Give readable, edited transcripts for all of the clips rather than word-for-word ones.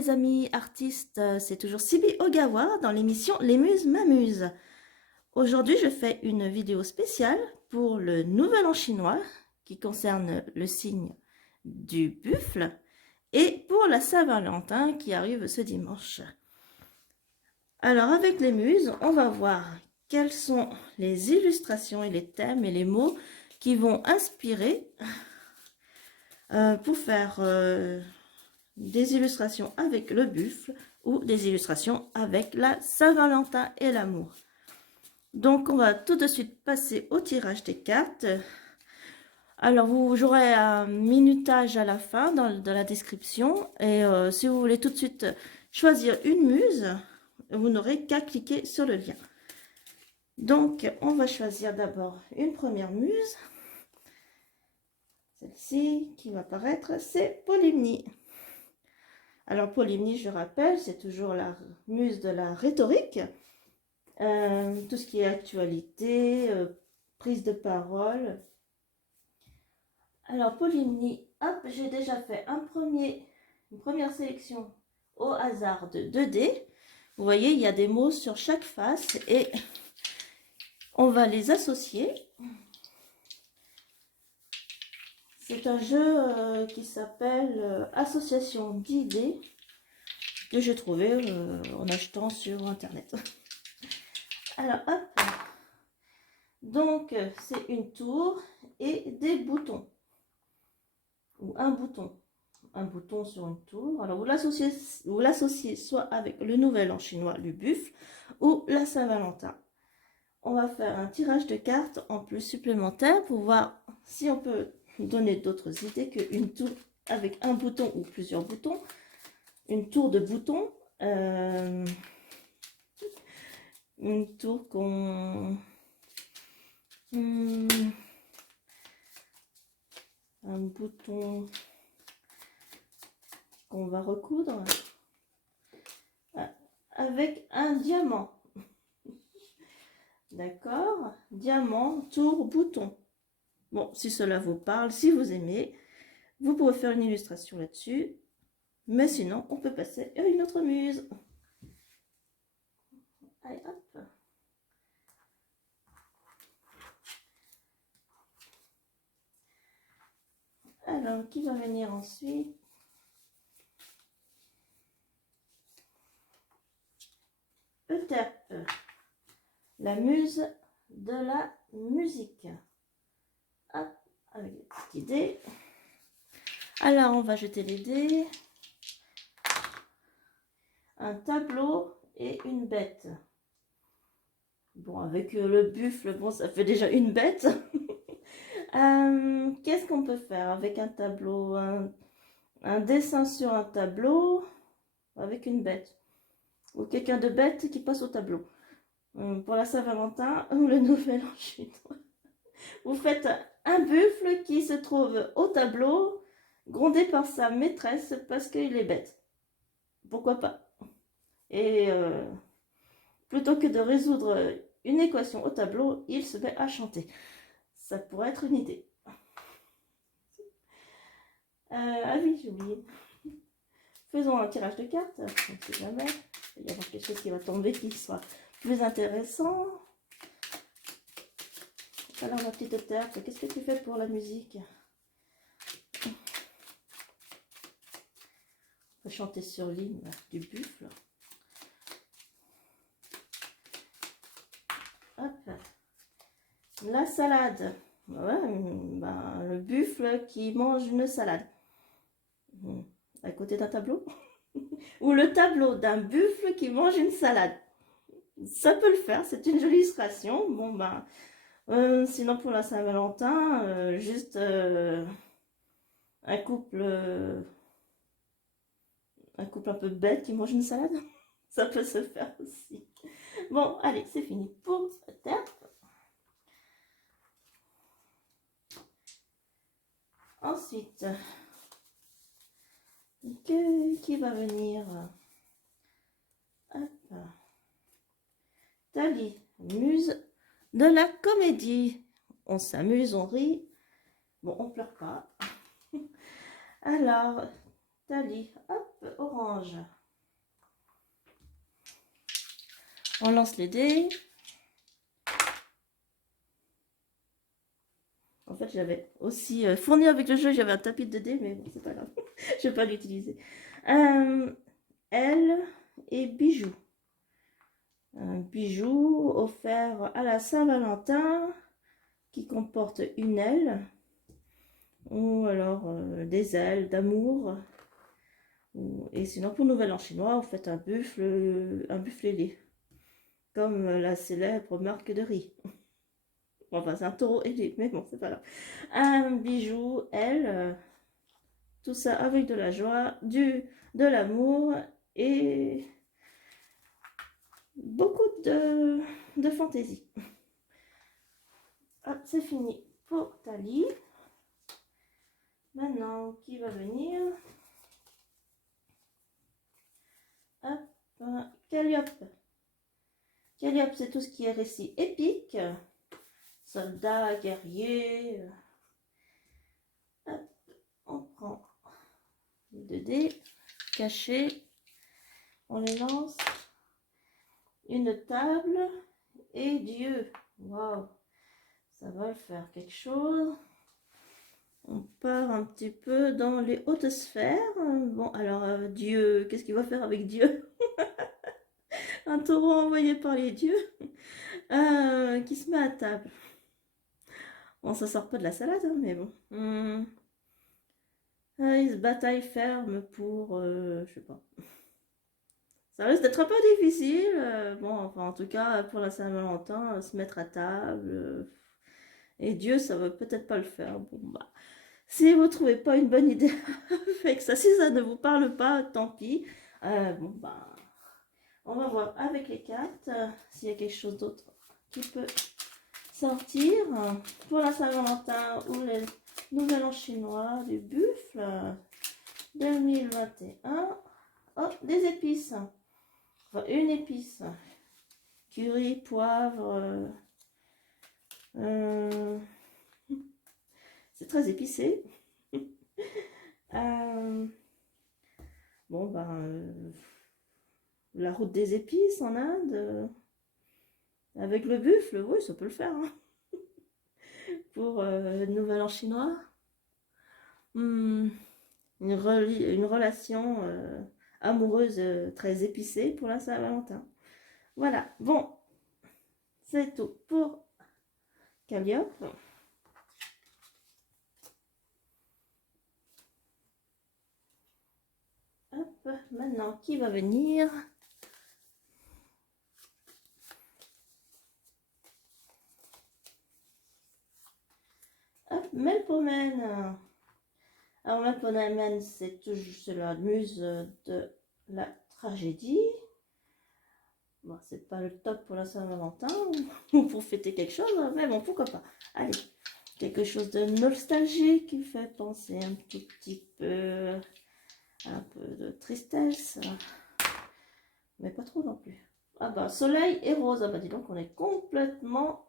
les amis artistes, c'est toujours Sibi Ogawa dans l'émission Les Muses m'amusent. Aujourd'hui, je fais une vidéo spéciale pour le Nouvel An chinois qui concerne le signe du buffle et pour la Saint-Valentin qui arrive ce dimanche. Alors avec les muses, on va voir quelles sont les illustrations et les thèmes et les mots qui vont inspirer pour faire des illustrations avec le buffle ou des illustrations avec la Saint-Valentin et l'amour. Donc on va tout de suite passer au tirage des cartes. Alors j'aurai un minutage à la fin dans la description et si vous voulez tout de suite choisir une muse, vous n'aurez qu'à cliquer sur le lien. Donc on va choisir d'abord une première muse. Celle-ci qui va apparaître, c'est Polymnie. Alors Polymnie, je rappelle, c'est toujours la muse de la rhétorique, tout ce qui est actualité, prise de parole. Alors Polymnie, hop, j'ai déjà fait une première sélection au hasard de 2D. Vous voyez, il y a des mots sur chaque face et on va les associer. C'est un jeu qui s'appelle Association d'idées que j'ai trouvé en achetant sur internet. Alors hop, donc c'est une tour et des boutons ou un bouton sur une tour. Alors vous l'associez soit avec le Nouvel An chinois, le buffle, ou la Saint-Valentin. On va faire un tirage de cartes en plus supplémentaire pour voir si on peut donner d'autres idées qu'une tour avec un bouton ou plusieurs boutons, une tour de boutons, une tour qu'on un bouton qu'on va recoudre avec un diamant. D'accord, diamant, tour, bouton. Bon, si cela vous parle, si vous aimez, vous pouvez faire une illustration là-dessus. Mais sinon, on peut passer à une autre muse. Allez, hop. Alors, qui va venir ensuite? Euterpe, la muse de la musique. Hop, avec des petites idées. Alors, on va jeter les dés. Un tableau et une bête. Bon, avec le buffle, bon, ça fait déjà une bête. Qu'est-ce qu'on peut faire avec un tableau? Un dessin sur un tableau avec une bête. Ou quelqu'un de bête qui passe au tableau. Pour la Saint-Valentin ou le Nouvel An chinois. Vous faites un buffle qui se trouve au tableau, grondé par sa maîtresse parce qu'il est bête. Pourquoi pas? Et plutôt que de résoudre une équation au tableau, il se met à chanter. Ça pourrait être une idée. Ah oui, j'ai oublié. Faisons un tirage de cartes. On ne sait jamais. Il y a quelque chose qui va tomber qui soit plus intéressant. Alors ma petite Euterpe, qu'est-ce que tu fais pour la musique? On va chanter sur l'hymne du buffle. Hop. La salade. Ouais, ben, le buffle qui mange une salade. À côté d'un tableau. Ou le tableau d'un buffle qui mange une salade. Ça peut le faire, c'est une jolie illustration. Bon ben, sinon pour la Saint-Valentin, juste un couple un peu bête qui mange une salade. Ça peut se faire aussi. Bon, allez, c'est fini pour Euterpe. Ensuite, qui va venir? Hop. Thalie, muse de la comédie. On s'amuse, on rit. Bon, on pleure pas. Alors, Thalie, hop. orange. On lance les dés. En fait, j'avais aussi fourni avec le jeu, j'avais un tapis de dés, mais bon, c'est pas grave. Je vais pas l'utiliser. Elle et bijoux. Un bijou offert à la Saint-Valentin qui comporte une aile ou alors des ailes d'amour. Et sinon, pour Nouvel An chinois, vous faites un buffle ailé, comme la célèbre marque de riz. Enfin, c'est un taureau ailé, mais bon, c'est pas grave. Un bijou, elle, tout ça avec de la joie, de l'amour et beaucoup de fantaisie. Hop, c'est fini pour Tali. Maintenant, qui va venir? Hop, Calliope. Calliope, c'est tout ce qui est récit épique. Soldat, guerrier. Hop, on prend les 2 dés cachés. On les lance. Une table et Dieu. Waouh, ça va faire quelque chose. On part un petit peu dans les hautes sphères. Bon, alors Dieu, qu'est-ce qu'il va faire avec Dieu? Un taureau envoyé par les dieux qui se met à table. Bon, ça sort pas de la salade, hein, mais bon. Il se bataille ferme pour, je sais pas. Ça risque d'être un peu difficile. Bon, enfin, en tout cas, pour la Saint-Valentin, se mettre à table. Et Dieu, ça va peut-être pas le faire. Bon, bah. Si vous trouvez pas une bonne idée avec ça, si ça ne vous parle pas, tant pis. Bon, bah. On va voir avec les cartes s'il y a quelque chose d'autre qui peut sortir pour la Saint-Valentin ou le Nouvel An chinois du buffle 2021. Oh, des épices. Enfin, une épice. Curry, poivre. C'est très épicé. Bon, ben. La route des épices en Inde. Avec le buffle, oui, ça peut le faire. Hein. Pour le Nouvel An chinois. Une relation amoureuse très épicée pour la Saint-Valentin. Voilà, bon, c'est tout pour Calliope. Hop, maintenant, qui va venir? Hop, Melpomène. Alors, Melpomène, c'est la muse de la tragédie. Bon, c'est pas le top pour la Saint-Valentin ou pour fêter quelque chose, mais bon, pourquoi pas. Allez, quelque chose de nostalgique qui fait penser un tout petit peu, un peu de tristesse, mais pas trop non plus. Ah bah, soleil et rose, ah bah dis donc, on est complètement...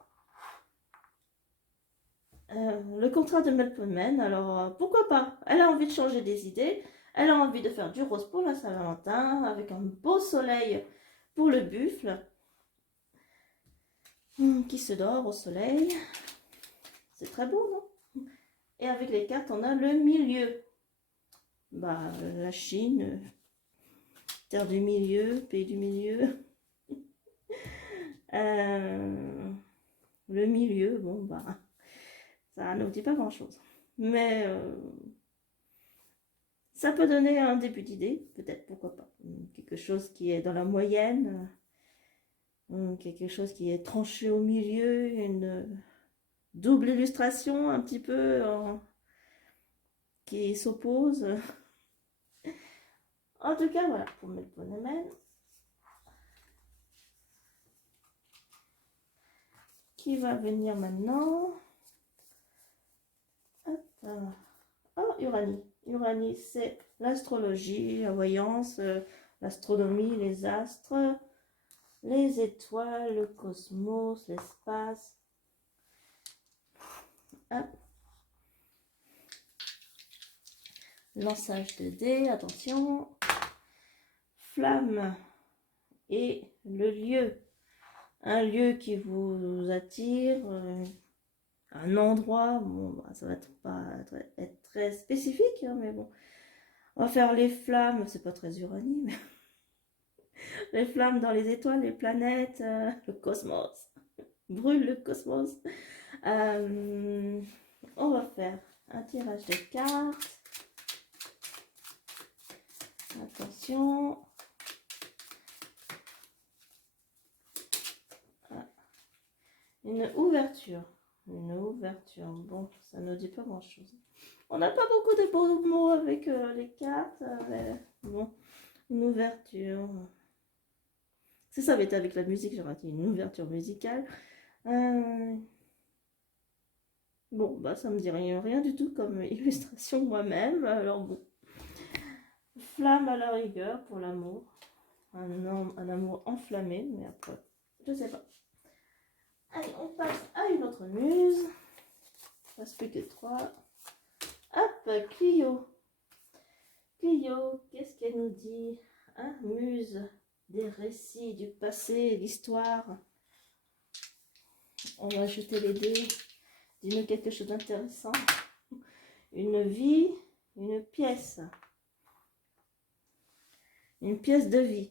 le contrat de Melpomène, alors pourquoi pas? Elle a envie de changer des idées, elle a envie de faire du rose pour la Saint-Valentin, avec un beau soleil pour le buffle, qui se dort au soleil. C'est très beau, non? Et avec les cartes, on a le milieu. Bah, la Chine, terre du milieu, pays du milieu. Le milieu, bon, bah, ça ne vous dit pas grand-chose. Mais ça peut donner un début d'idée, peut-être, pourquoi pas. Quelque chose qui est dans la moyenne, quelque chose qui est tranché au milieu, une double illustration un petit peu qui s'oppose. En tout cas, voilà, pour Melpomène. Qui va venir maintenant? Oh, Uranie. Uranie, c'est l'astrologie, la voyance, l'astronomie, les astres, les étoiles, le cosmos, l'espace. Lançage de dés, attention. flamme et le lieu. Un lieu qui vous attire, un endroit, bon, bah, ça va être très spécifique, hein, mais bon. On va faire les flammes, c'est pas très uranie, mais les flammes dans les étoiles, les planètes, le cosmos. Brûle le cosmos. On va faire un tirage de cartes. Attention. Ah. Une ouverture. Une ouverture. Bon, ça ne dit pas grand chose. On n'a pas beaucoup de beaux mots avec les cartes. Mais bon, une ouverture. Si ça avait été avec la musique, j'aurais dit une ouverture musicale. Bon, bah ça me dit rien du tout comme illustration moi-même. Alors bon. Flamme à la rigueur pour l'amour. Un amour enflammé, mais après, je sais pas. Allez, on passe à une autre muse. Il ne reste plus que 3. Hop, Clio. Clio, qu'est-ce qu'elle nous dit? Hein, muse des récits du passé, l'histoire. On va jeter les dés. Dis-nous quelque chose d'intéressant. Une vie, une pièce. Une pièce de vie.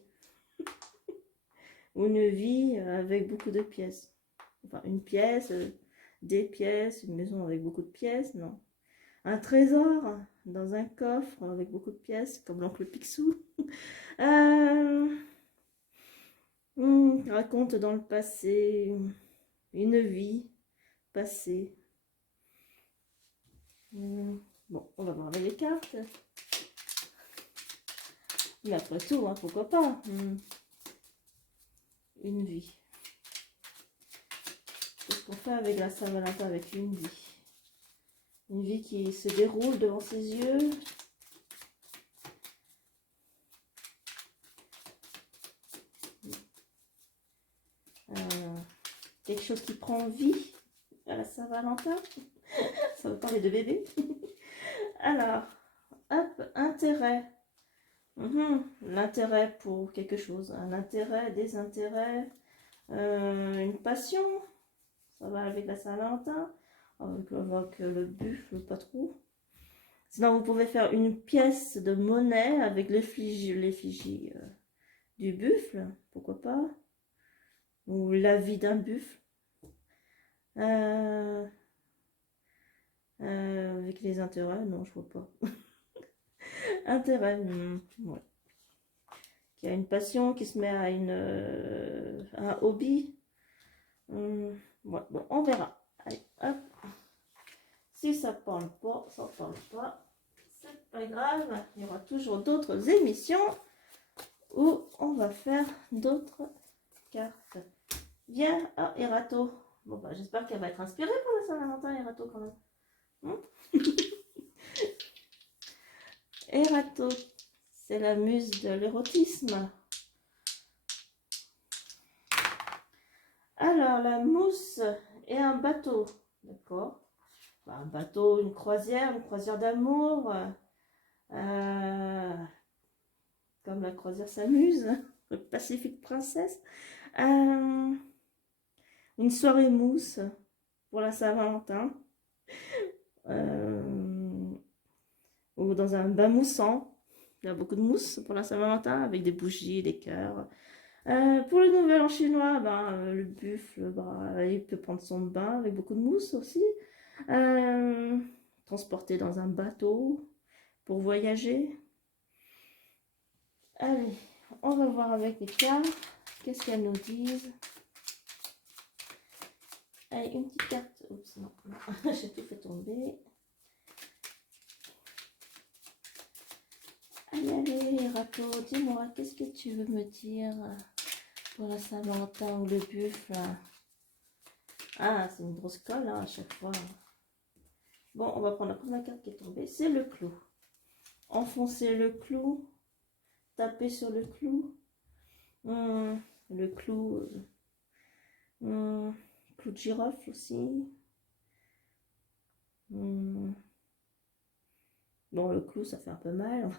Ou une vie avec beaucoup de pièces. Enfin, une pièce, des pièces, une maison avec beaucoup de pièces, non. Un trésor dans un coffre avec beaucoup de pièces, comme l'oncle Picsou. Raconte dans le passé, une vie passée. Bon, on va voir avec les cartes. Mais après tout, hein, pourquoi pas. Une vie. Qu'est-ce qu'on fait avec la Saint-Valentin avec une vie? Une vie qui se déroule devant ses yeux. Quelque chose qui prend vie à la Saint-Valentin. Ça va parler de bébé. Alors, hop, intérêt. L'intérêt pour quelque chose. Un intérêt, des intérêts. Une passion. Ça va avec la Saint-Valentin. Avec le buffle, pas trop. Sinon, vous pouvez faire une pièce de monnaie avec l'effigie du buffle. Pourquoi pas? Ou la vie d'un buffle. Avec les intérêts, non, je vois pas. Intérêt, ouais. Qui a une passion, qui se met à un hobby. Ouais, bon, on verra. Allez, hop. Si ça parle pas, ça parle pas. C'est pas grave. Il y aura toujours d'autres émissions où on va faire d'autres cartes. Viens, ah, Erato. Bon, bah, j'espère qu'elle va être inspirée pour la Saint-Valentin, Erato, quand même. Erato, c'est la muse de l'érotisme. Alors, la mousse et un bateau. D'accord. Bah, un bateau, une croisière d'amour. Comme la croisière s'amuse. Le Pacific Princess. Une soirée mousse pour la Saint-Valentin. Ou dans un bain moussant. Il y a beaucoup de mousse pour la Saint-Valentin avec des bougies, des cœurs. Pour le nouvel an chinois, le buffle, il peut prendre son bain avec beaucoup de mousse aussi. Transporter dans un bateau pour voyager. Allez, on va voir avec les cartes. Qu'est-ce qu'elles nous disent? Allez, une petite carte. Oups, non, j'ai tout fait tomber. Allez, Rato, dis-moi, qu'est-ce que tu veux me dire pour la Saint-Valentin ou le buffle? Ah, c'est une grosse colle hein, à chaque fois. Bon, on va prendre la première carte qui est tombée. C'est le clou. Enfoncer le clou. Taper sur le clou. Le clou. Clou de girofle aussi. Bon, le clou, ça fait un peu mal.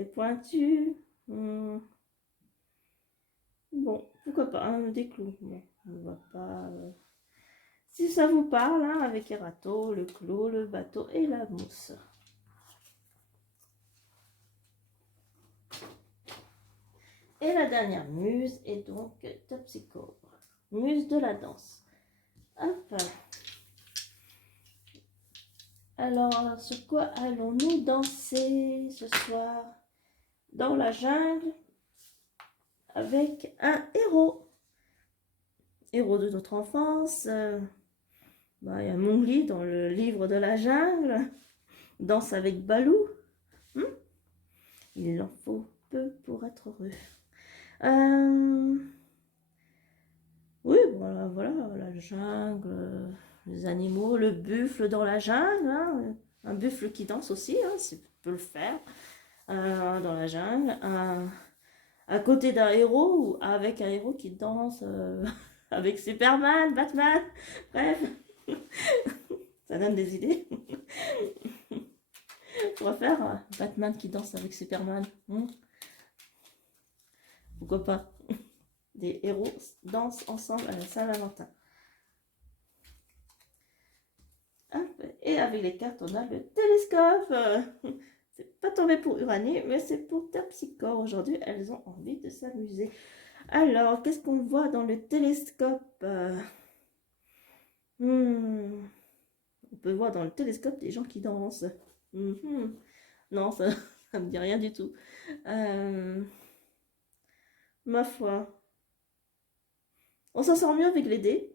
C'est pointu. Bon, pourquoi pas, hein, des clous. Bon, on va pas... Si ça vous parle, hein, avec Erato, le clou, le bateau et la mousse. Et la dernière muse est donc Topsicore, muse de la danse. Hop. Alors, sur quoi allons-nous danser ce soir? Dans la jungle, avec un héros. Héros de notre enfance. Il y a Mowgli dans le livre de la jungle. Danse avec Balou. Il en faut peu pour être heureux. Oui, voilà, la jungle, les animaux, le buffle dans la jungle, hein, un buffle qui danse aussi, hein, on peut le faire dans la jungle, à côté d'un héros ou avec un héros qui danse avec Superman, Batman, bref, ça donne des idées. On va faire Batman qui danse avec Superman, pourquoi pas? Des héros dansent ensemble à la Saint-Valentin. Et avec les cartes, on a le télescope. C'est pas tombé pour Uranie, mais c'est pour Terpsichore. Aujourd'hui, elles ont envie de s'amuser. Alors, qu'est-ce qu'on voit dans le télescope? On peut voir dans le télescope des gens qui dansent. Non, ça me dit rien du tout. Ma foi. On s'en sort mieux avec les dés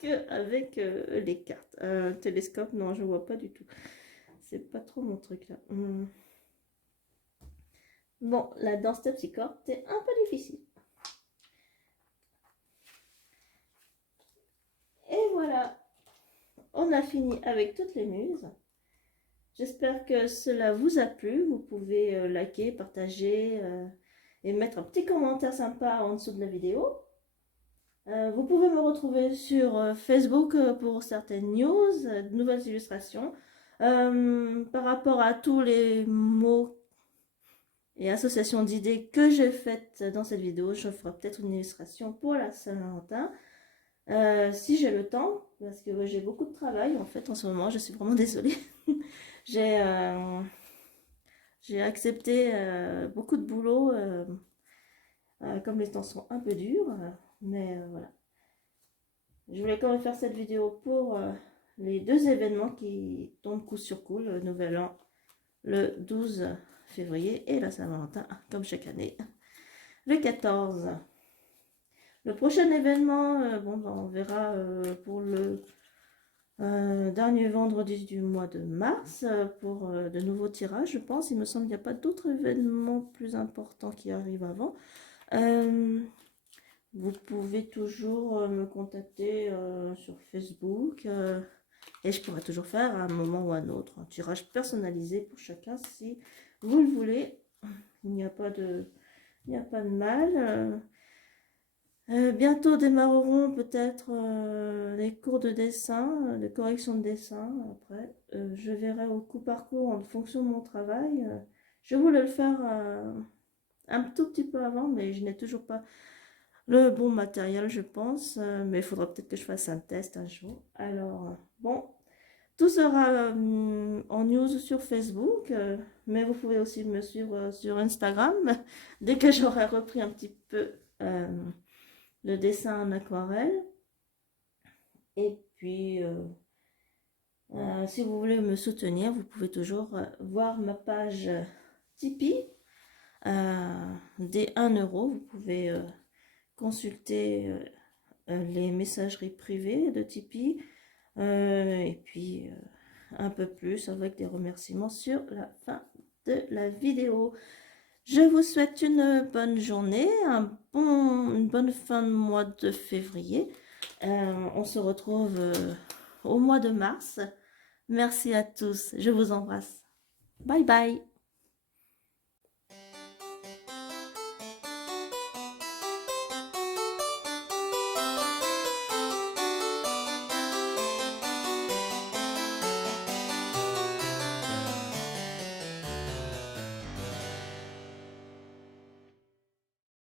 qu'avec les cartes. Télescope, non, je vois pas du tout. C'est pas trop mon truc là. Bon, la danse Terpsichore, c'est un peu difficile. Et voilà, on a fini avec toutes les muses. J'espère que cela vous a plu. Vous pouvez liker, partager et mettre un petit commentaire sympa en dessous de la vidéo. Vous pouvez me retrouver sur Facebook pour certaines news, de nouvelles illustrations. Par rapport à tous les mots et associations d'idées que j'ai faites dans cette vidéo, je ferai peut-être une illustration pour la Saint-Valentin. Si j'ai le temps, parce que j'ai beaucoup de travail en fait en ce moment, je suis vraiment désolée. J'ai accepté beaucoup de boulot, comme les temps sont un peu durs. Mais voilà. Je voulais quand même faire cette vidéo pour les deux événements qui tombent coup sur coup. Le Nouvel An, le 12 février et la Saint-Valentin, comme chaque année, le 14. Le prochain événement, on verra pour le dernier vendredi du mois de mars, pour de nouveaux tirages, je pense. Il me semble qu'il n'y a pas d'autres événements plus importants qui arrivent avant. Vous pouvez toujours me contacter sur Facebook et je pourrai toujours faire à un moment ou à un autre un tirage personnalisé pour chacun si vous le voulez. Il n'y a pas de mal. Bientôt démarreront peut-être les cours de dessin, de correction de dessin. Après, je verrai au coup par coup en fonction de mon travail. Je voulais le faire un tout petit peu avant, mais je n'ai toujours pas le bon matériel, je pense, mais il faudra peut-être que je fasse un test un jour. Alors, bon, tout sera en news sur Facebook, mais vous pouvez aussi me suivre sur Instagram, dès que j'aurai repris un petit peu le dessin en aquarelle. Et puis, si vous voulez me soutenir, vous pouvez toujours voir ma page Tipeee, des 1 €, vous pouvez... consulter les messageries privées de Tipeee et puis un peu plus avec des remerciements sur la fin de la vidéo. Je vous souhaite une bonne journée, une bonne fin de mois de février. On se retrouve au mois de mars. Merci à tous, je vous embrasse. Bye bye.